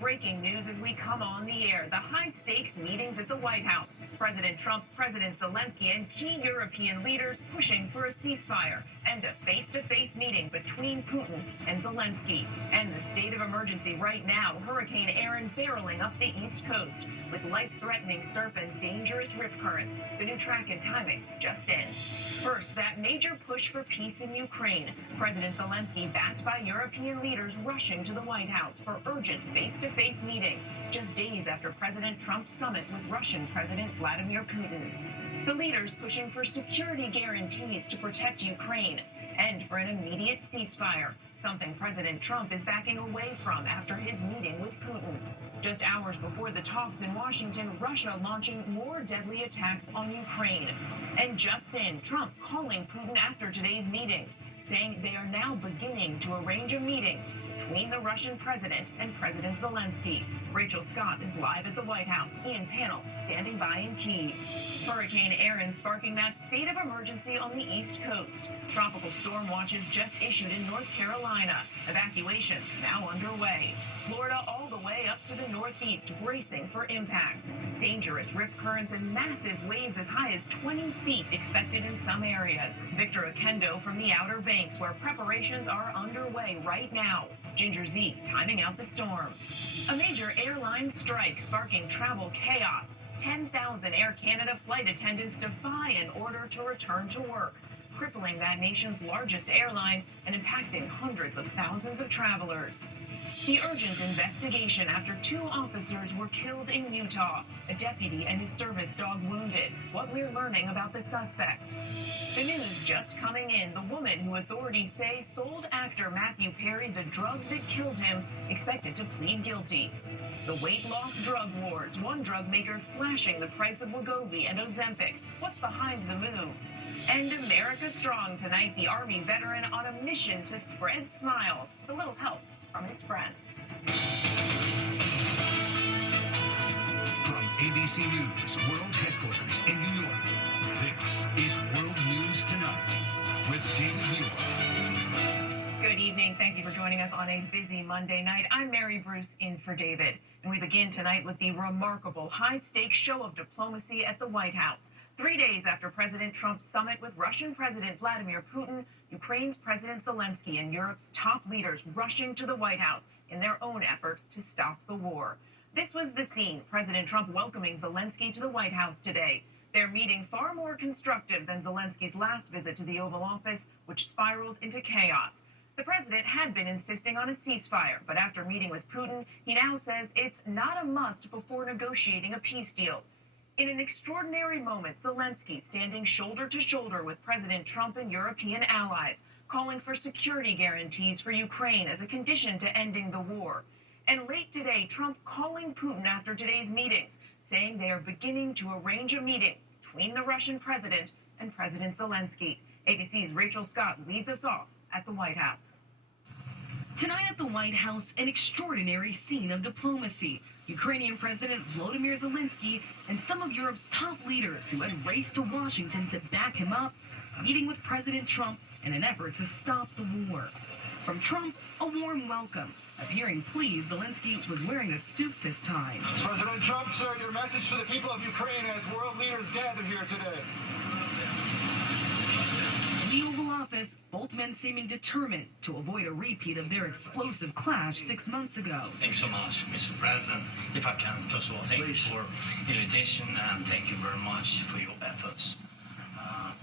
breaking news as we come on the air. The high-stakes meetings at the White House. President Trump, President Zelensky, and key European leaders pushing for a ceasefire and a face-to-face meeting between Putin and Zelensky. And the state of emergency right now, Hurricane Erin barreling up the East Coast with life-threatening surf and dangerous rip currents. The new track and timing just in. First, that major push for peace in Ukraine. President Zelensky, backed by European leaders, rushing to the White House for urgent face-to-face meetings just days after President Trump's summit with Russian President Vladimir Putin. The leaders pushing for security guarantees to protect Ukraine and for an immediate ceasefire, something President Trump is backing away from after his meeting with Putin. Just hours before the talks in Washington, Russia launching more deadly attacks on Ukraine. And just in, Trump calling Putin after today's meetings, saying they are now beginning to arrange a meeting between the Russian president and President Zelensky. Rachel Scott is live at the White House. Ian Pannell standing by in Kyiv. Hurricane Erin sparking that state of emergency on the East Coast. Tropical storm watches just issued in North Carolina. Evacuations now underway. Florida all the way up to the Northeast, bracing for impacts. Dangerous rip currents and massive waves as high as 20 feet expected in some areas. Victor Oquendo from the Outer Banks, where preparations are underway right now. Ginger Z timing out the storm. A major airline strike sparking travel chaos. 10,000 Air Canada flight attendants defy an order to return to work, crippling that nation's largest airline and impacting hundreds of thousands of travelers. The urgent investigation after 2 officers were killed in Utah, a deputy and his service dog wounded. What we're learning about the suspect. The news just coming in, the woman who authorities say sold actor Matthew Perry the drug that killed him, expected to plead guilty. The weight loss drug wars, one drug maker slashing the price of Wegovy and Ozempic. What's behind the move? And America Strong tonight, the Army veteran on a mission to spread smiles with a little help from his friends. From ABC News World Headquarters in New York, this is World News Tonight with David Muir. Good evening. Thank you for joining us on a busy Monday night. I'm Mary Bruce in for David. And we begin tonight with the remarkable high-stakes show of diplomacy at the White House. 3 days after President Trump's summit with Russian President Vladimir Putin, Ukraine's President Zelensky and Europe's top leaders rushing to the White House in their own effort to stop the war. This was the scene, President Trump welcoming Zelensky to the White House today. Their meeting far more constructive than Zelensky's last visit to the Oval Office, which spiraled into chaos. The president had been insisting on a ceasefire, but after meeting with Putin, he now says it's not a must before negotiating a peace deal. In an extraordinary moment, Zelensky standing shoulder to shoulder with President Trump and European allies, calling for security guarantees for Ukraine as a condition to ending the war. And late today, Trump calling Putin after today's meetings, saying they are beginning to arrange a meeting between the Russian president and President Zelensky. ABC's Rachel Scott leads us off at the White House. Tonight at the White House, an extraordinary scene of diplomacy. Ukrainian President Volodymyr Zelensky and some of Europe's top leaders who had raced to Washington to back him up, meeting with President Trump in an effort to stop the war. From Trump, a warm welcome. Appearing pleased, Zelensky was wearing a suit this time. President Trump, sir, your message to the people of Ukraine as world leaders gather here today. The Oval Office, both men seeming determined to avoid a repeat of their explosive clash 6 months ago. Thanks so much, Mr. President. If I can, first of all, thank you for the invitation and thank you very much for your efforts.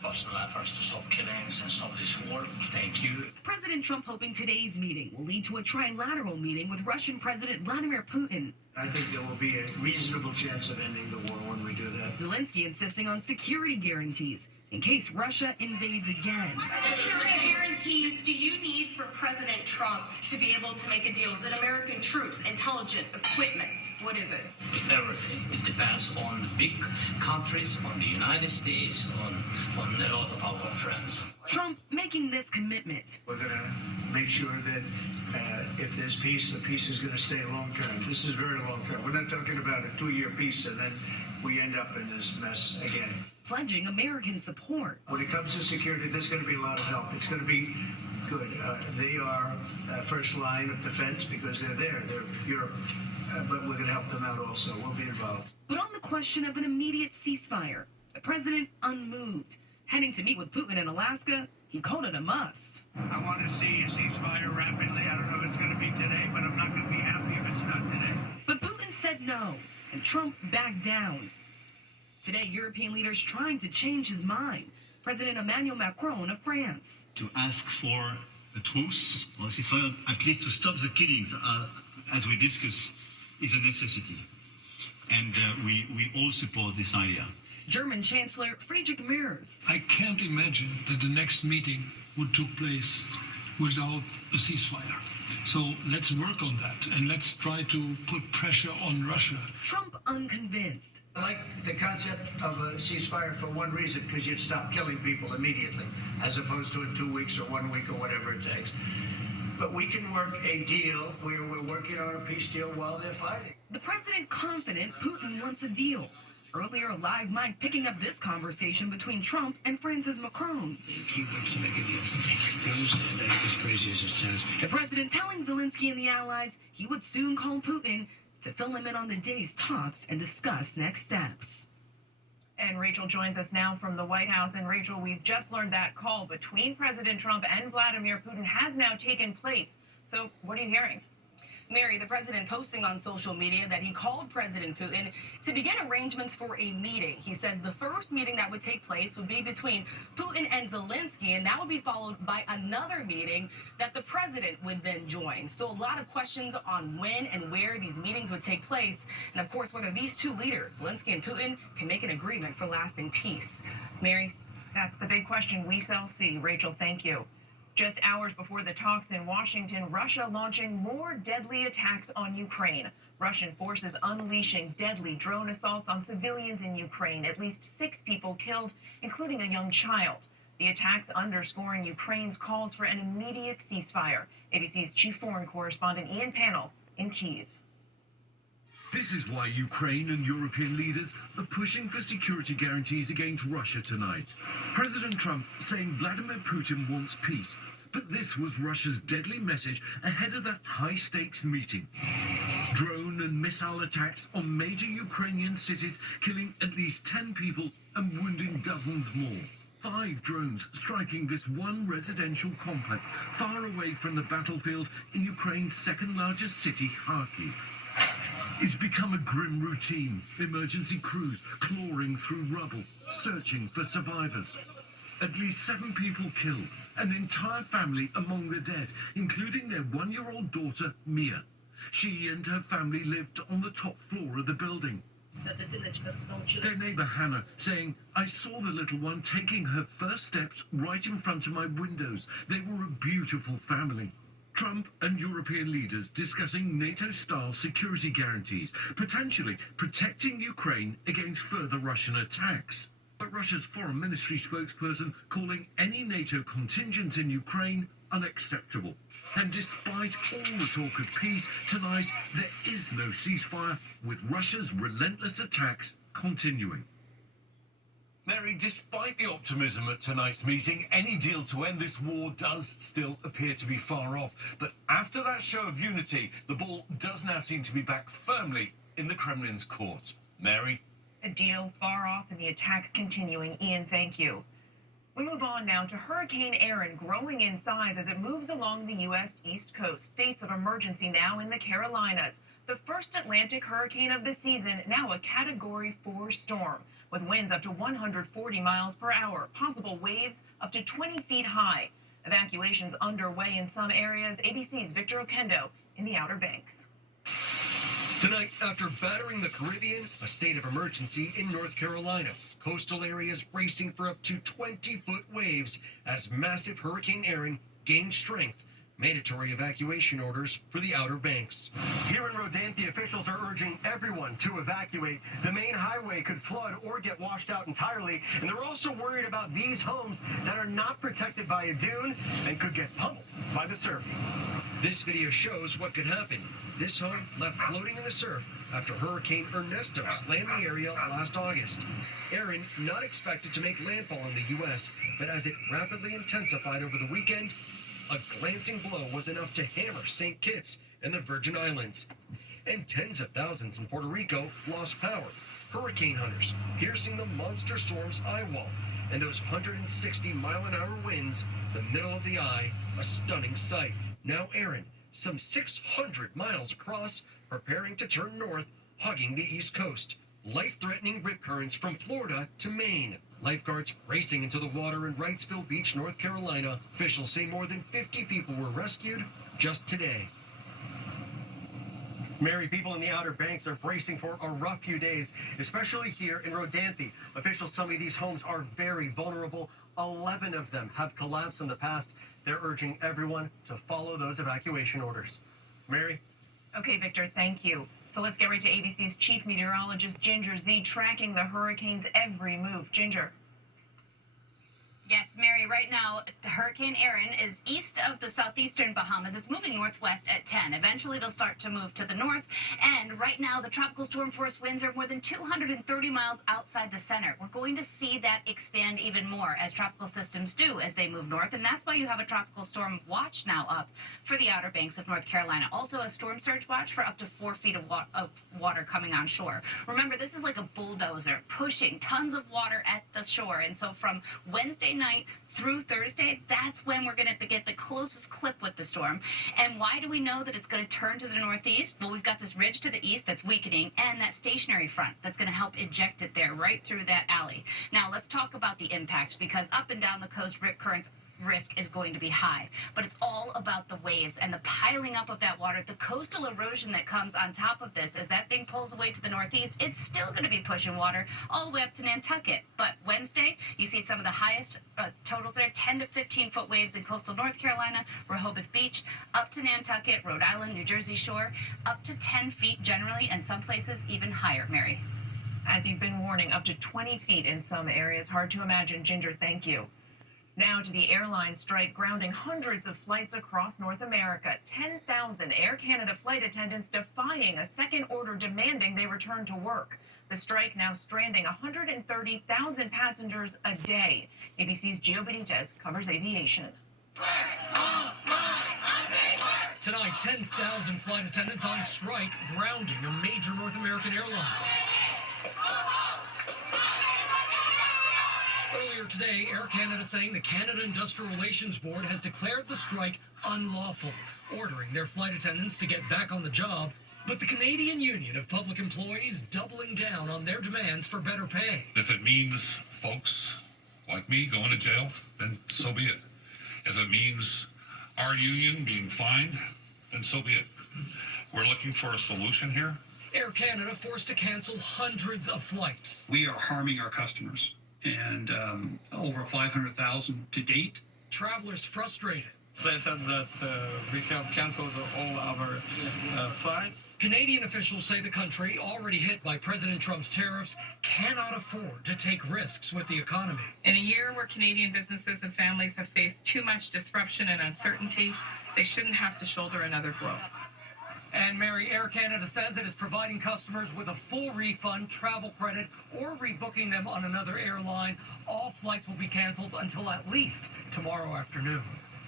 Personal efforts to stop killings and stop this war. Thank you. President Trump hoping today's meeting will lead to a trilateral meeting with Russian President Vladimir Putin. I think there will be a reasonable chance of ending the war when we do that. Zelensky insisting on security guarantees in case Russia invades again. What security guarantees do you need from President Trump to be able to make a deal? Is it American troops, intelligence, equipment? What is it? Everything. It depends on the big countries, on the United States, on a lot of our friends. Trump making this commitment. We're going to make sure that if there's peace, the peace is going to stay long term. This is very long term. We're not talking about a 2-year peace and then we end up in this mess again. Pledging American support. When it comes to security, there's going to be a lot of help. It's going to be good. They are first line of defense because they're there. They're Europe. but we're going to help them out also. We'll be involved. But on the question of an immediate ceasefire, the president unmoved. Heading to meet with Putin in Alaska, he called it a must. I want to see a ceasefire rapidly. I don't know if it's going to be today, but I'm not going to be happy if it's not today. But Putin said no, and Trump backed down. Today, European leaders trying to change his mind. President Emmanuel Macron of France. To ask for a truce or a ceasefire, at least to stop the killings, as we discussed, is a necessity. And we all support this idea. German Chancellor Friedrich Merz. I can't imagine that the next meeting would take place without a ceasefire. So let's work on that and let's try to put pressure on Russia. Trump unconvinced. I like the concept of a ceasefire for one reason, because you'd stop killing people immediately, as opposed to in 2 weeks or 1 week or whatever it takes. But we can work a deal where we're working on a peace deal while they're fighting. The president confident Putin wants a deal. Earlier, Live Mike picking up this conversation between Trump and France's Macron. He wants to make a deal. You understand that? As crazy as it sounds. The president telling Zelensky and the allies he would soon call Putin to fill him in on the day's talks and discuss next steps. And Rachel joins us now from the White House. And Rachel, we've just learned that call between President Trump and Vladimir Putin has now taken place. So what are you hearing? Mary, the president posting on social media that he called President Putin to begin arrangements for a meeting. He says the first meeting that would take place would be between Putin and Zelensky, and that would be followed by another meeting that the president would then join. Still a lot of questions on when and where these meetings would take place, and of course whether these two leaders, Zelensky and Putin, can make an agreement for lasting peace. Mary? That's the big question we shall see. Rachel, thank you. Just hours before the talks in Washington, Russia launching more deadly attacks on Ukraine. Russian forces unleashing deadly drone assaults on civilians in Ukraine. At least 6 people killed, including a young child. The attacks underscoring Ukraine's calls for an immediate ceasefire. ABC's chief foreign correspondent Ian Pannell in Kyiv. This is why Ukraine and European leaders are pushing for security guarantees against Russia tonight. President Trump saying Vladimir Putin wants peace, but this was Russia's deadly message ahead of that high-stakes meeting. Drone and missile attacks on major Ukrainian cities, killing at least 10 people and wounding dozens more. 5 drones striking this one residential complex far away from the battlefield in Ukraine's second-largest city, Kharkiv. It's become a grim routine. Emergency crews clawing through rubble, searching for survivors. At least 7 people killed, an entire family among the dead, including their 1-year-old daughter, Mia. She and her family lived on the top floor of the building. Their neighbor Hannah saying, I saw the little one taking her first steps right in front of my windows. They were a beautiful family. Trump and European leaders discussing NATO-style security guarantees, potentially protecting Ukraine against further Russian attacks. But Russia's foreign ministry spokesperson calling any NATO contingent in Ukraine unacceptable. And despite all the talk of peace, tonight there is no ceasefire, with Russia's relentless attacks continuing. Mary, despite the optimism at tonight's meeting, any deal to end this war does still appear to be far off. But after that show of unity, the ball does now seem to be back firmly in the Kremlin's court. Mary? A deal far off and the attacks continuing. Ian, thank you. We move on now to Hurricane Erin growing in size as it moves along the U.S. East Coast. States of emergency now in the Carolinas. The first Atlantic hurricane of the season, now a Category 4 storm, with winds up to 140 miles per hour, possible waves up to 20 feet high. Evacuations underway in some areas. ABC's Victor Okendo in the Outer Banks. Tonight, after battering the Caribbean, a state of emergency in North Carolina. Coastal areas bracing for up to 20-foot waves as massive Hurricane Erin gained strength. Mandatory evacuation orders for the Outer Banks. Here in Rodanthe, officials are urging everyone to evacuate. The main highway could flood or get washed out entirely, and they're also worried about these homes that are not protected by a dune and could get pummeled by the surf. This video shows what could happen. This home left floating in the surf after Hurricane Ernesto slammed the area last August. Erin not expected to make landfall in the U.S., but as it rapidly intensified over the weekend, a glancing blow was enough to hammer St. Kitts and the Virgin Islands. and tens of thousands in Puerto Rico lost power. Hurricane hunters piercing the monster storm's eye wall, and those 160-mile-an-hour winds, the middle of the eye, a stunning sight. Now Erin, some 600 miles across, preparing to turn north, hugging the East Coast. Life-threatening rip currents from Florida to Maine. Lifeguards racing into the water in Wrightsville Beach, North Carolina. Officials say more than 50 people were rescued just today. Mary, people in the Outer Banks are bracing for a rough few days, especially here in Rodanthe. Officials tell me these homes are very vulnerable. 11 of them have collapsed in the past. They're urging everyone to follow those evacuation orders. Mary? Okay, Victor, thank you. So let's get right to ABC's chief meteorologist, Ginger Zee, tracking the hurricane's every move. Ginger. Yes, Mary, right now, Hurricane Erin is east of the southeastern Bahamas. It's moving northwest at 10. Eventually, it'll start to move to the north. And right now, the tropical storm force winds are more than 230 miles outside the center. We're going to see that expand even more, as tropical systems do as they move north. And that's why you have a tropical storm watch now up for the Outer Banks of North Carolina. Also, a storm surge watch for up to 4 feet of water coming on shore. Remember, this is like a bulldozer pushing tons of water at the shore. And so from Wednesday night through Thursday, that's when we're going to get the closest clip with the storm. And why do we know that it's going to turn to the northeast? Well, we've got this ridge to the east that's weakening and that stationary front that's going to help eject it there right through that alley. Now, let's talk about the impact, because up and down the coast, rip currents risk is going to be high, but it's all about the waves and the piling up of that water, the coastal erosion that comes on top of this. As that thing pulls away to the northeast, it's still going to be pushing water all the way up to Nantucket. But Wednesday, you see some of the highest totals there, 10 to 15 foot waves in coastal North Carolina, Rehoboth Beach, up to Nantucket, Rhode Island, New Jersey shore, up to 10 feet generally, and some places even higher, Mary. As you've been warning, up to 20 feet in some areas. Hard to imagine. Ginger, thank you. Now to the airline strike, grounding hundreds of flights across North America. 10,000 Air Canada flight attendants defying a second order demanding they return to work. The strike now stranding 130,000 passengers a day. ABC's Gio Benitez covers aviation. Tonight, 10,000 flight attendants on strike, grounding a major North American airline. Earlier today, Air Canada saying the Canada Industrial Relations Board has declared the strike unlawful, ordering their flight attendants to get back on the job. But the Canadian Union of Public Employees doubling down on their demands for better pay. If it means folks like me going to jail, then so be it. If it means our union being fined, then so be it. We're looking for a solution here. Air Canada forced to cancel hundreds of flights. We are harming our customers, and over 500,000 to date. Travelers frustrated. They said that we have canceled all our flights. Canadian officials say the country, already hit by President Trump's tariffs, cannot afford to take risks with the economy. In a year where Canadian businesses and families have faced too much disruption and uncertainty, they shouldn't have to shoulder another blow. And Mary, Air Canada says it is providing customers with a full refund, travel credit, or rebooking them on another airline. All flights will be canceled until at least tomorrow afternoon.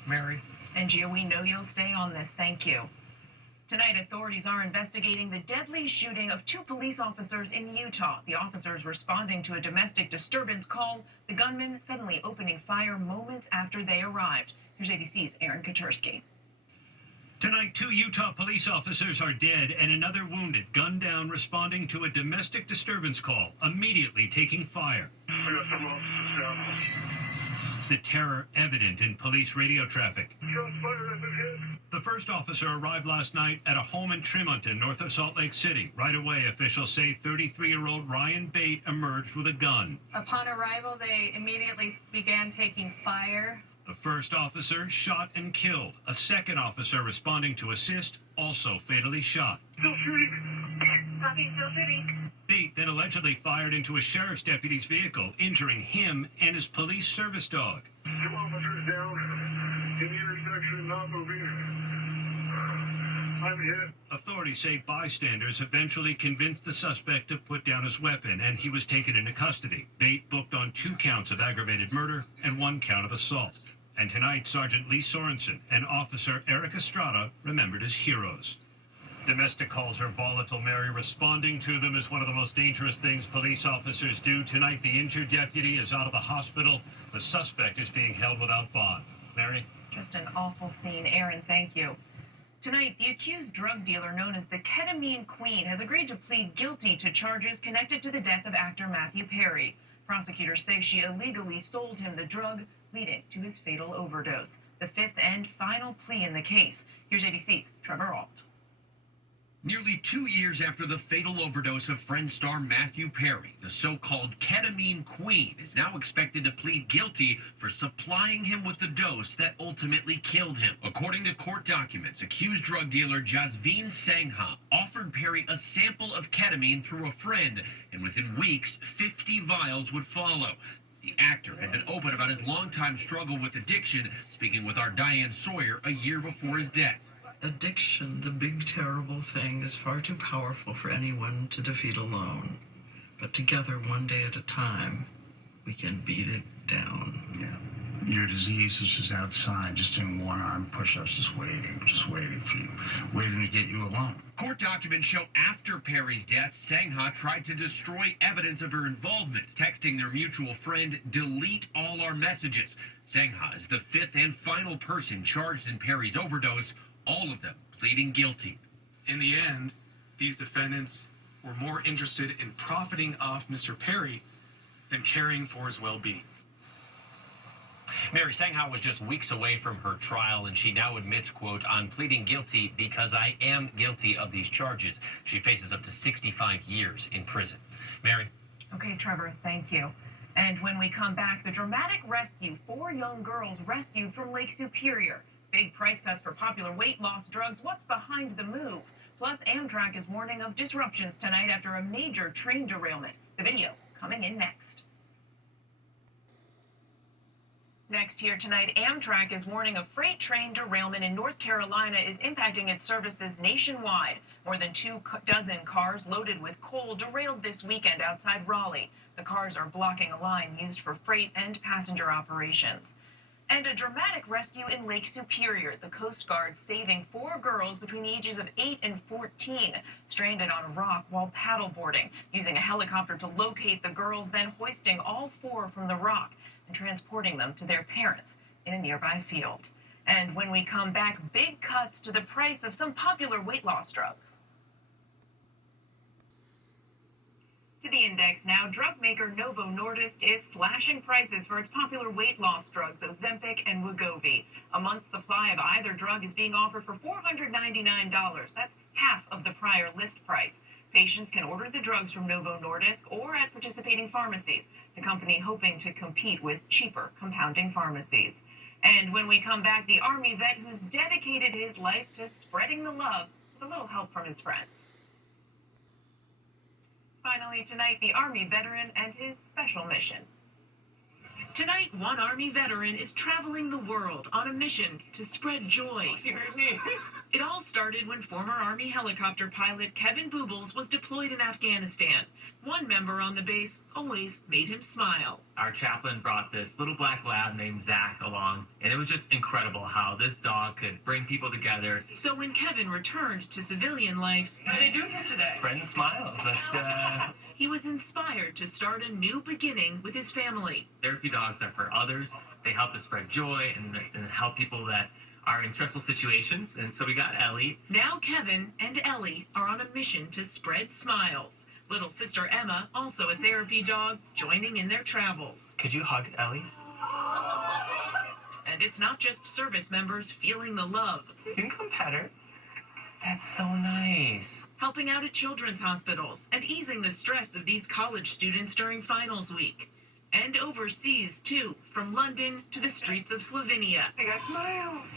Mary. And Gio, we know you'll stay on this. Thank you. Tonight, authorities are investigating the deadly shooting of 2 police officers in Utah. The officers responding to a domestic disturbance call, the gunman suddenly opening fire moments after they arrived. Here's ABC's Aaron Katersky. Tonight, 2 Utah police officers are dead and another wounded, gunned down, responding to a domestic disturbance call, immediately taking fire. I got some officers down. The terror evident in police radio traffic. Shots fired at the head. The first officer arrived last night at a home in Tremonton, north of Salt Lake City. Right away, officials say 33-year-old Ryan Bate emerged with a gun. Upon arrival, they immediately began taking fire. The first officer shot and killed. A second officer responding to assist, also fatally shot. Still shooting. Copy, still shooting. Bate then allegedly fired into a sheriff's deputy's vehicle, injuring him and his police service dog. 2 officers down in the intersection, not moving. I'm hit. Authorities say bystanders eventually convinced the suspect to put down his weapon, and he was taken into custody. Bate booked on 2 counts of aggravated murder and 1 count of assault. And tonight, Sergeant Lee Sorensen and Officer Eric Estrada remembered as heroes. Domestic calls are volatile, Mary. Responding to them is one of the most dangerous things police officers do. Tonight, the injured deputy is out of the hospital. The suspect is being held without bond. Mary? Just an awful scene. Aaron, thank you. Tonight, the accused drug dealer known as the Ketamine Queen has agreed to plead guilty to charges connected to the death of actor Matthew Perry. Prosecutors say she illegally sold him the drug, leading to his fatal overdose. The fifth and final plea in the case. Here's ABC's Trevor Ault. Nearly 2 years after the fatal overdose of Friends star Matthew Perry, the so-called Ketamine Queen is now expected to plead guilty for supplying him with the dose that ultimately killed him. According to court documents, accused drug dealer Jasveen Sangha offered Perry a sample of ketamine through a friend, and within weeks, 50 vials would follow. The actor had been open about his longtime struggle with addiction, speaking with our Diane Sawyer a year before his death. Addiction, the big terrible thing, is far too powerful for anyone to defeat alone. But together, one day at a time, we can beat it down. Yeah. Your disease is just outside, just doing one-arm push-ups, just waiting for you, waiting to get you alone. Court documents show after Perry's death, Sangha tried to destroy evidence of her involvement, texting their mutual friend, "Delete all our messages." Sangha is the fifth and final person charged in Perry's overdose, all of them pleading guilty. In the end, these defendants were more interested in profiting off Mr. Perry than caring for his well-being. Mary, Sangha was just weeks away from her trial, and she now admits, quote, "I'm pleading guilty because I am guilty of these charges." She faces up to 65 years in prison. Mary? Okay, Trevor, thank you. And when we come back, the dramatic rescue. 4 young girls rescued from Lake Superior. Big price cuts for popular weight loss drugs. What's behind the move? Plus, Amtrak is warning of disruptions tonight after a major train derailment. The video coming in next. Next here tonight, Amtrak is warning a freight train derailment in North Carolina is impacting its services nationwide. More than 24 cars loaded with coal derailed this weekend outside Raleigh. The cars are blocking a line used for freight and passenger operations. And a dramatic rescue in Lake Superior. The Coast Guard saving 4 girls between the ages of 8 and 14, stranded on a rock while paddleboarding, using a helicopter to locate the girls, then hoisting all 4 from the rock and transporting them to their parents in a nearby field. And when we come back, big cuts to the price of some popular weight loss drugs. To the index now, drug maker Novo Nordisk is slashing prices for its popular weight loss drugs Ozempic and Wegovy. A month's supply of either drug is being offered for $499. That's half of the prior list price. Patients can order the drugs from Novo Nordisk or at participating pharmacies, the company hoping to compete with cheaper compounding pharmacies. And when we come back, the Army vet who's dedicated his life to spreading the love with a little help from his friends. Finally tonight, the Army veteran and his special mission. Tonight, one Army veteran is traveling the world on a mission to spread joy. You heard me. It all started when former Army helicopter pilot Kevin Boobles was deployed in Afghanistan. One member on the base always made him smile. Our chaplain brought this little black lab named Zach along, and it was just incredible how this dog could bring people together. So when Kevin returned to civilian life, What are they doing here today? Spreading smiles. He was inspired to start a new beginning with his family. Therapy dogs are for others. They help us spread joy and help people that are in stressful situations. And so we got Ellie. Now Kevin and Ellie are on a mission to spread smiles. Little sister Emma, also a therapy dog, joining in their travels. Could you hug Ellie? And it's not just service members feeling the love. You can come pet her. That's so nice. Helping out at children's hospitals and easing the stress of these college students during finals week. And overseas, too, from London to the streets of Slovenia. I got smiles.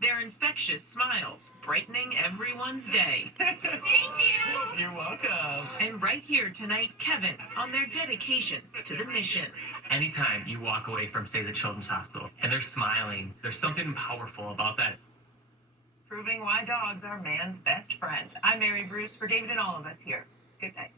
Their infectious smiles, brightening everyone's day. Thank you. You're welcome. And right here tonight, Kevin, on their dedication to the mission. Anytime you walk away from, say, the Children's Hospital, and they're smiling, there's something powerful about that. Proving why dogs are man's best friend. I'm Mary Bruce for David and all of us here. Good night.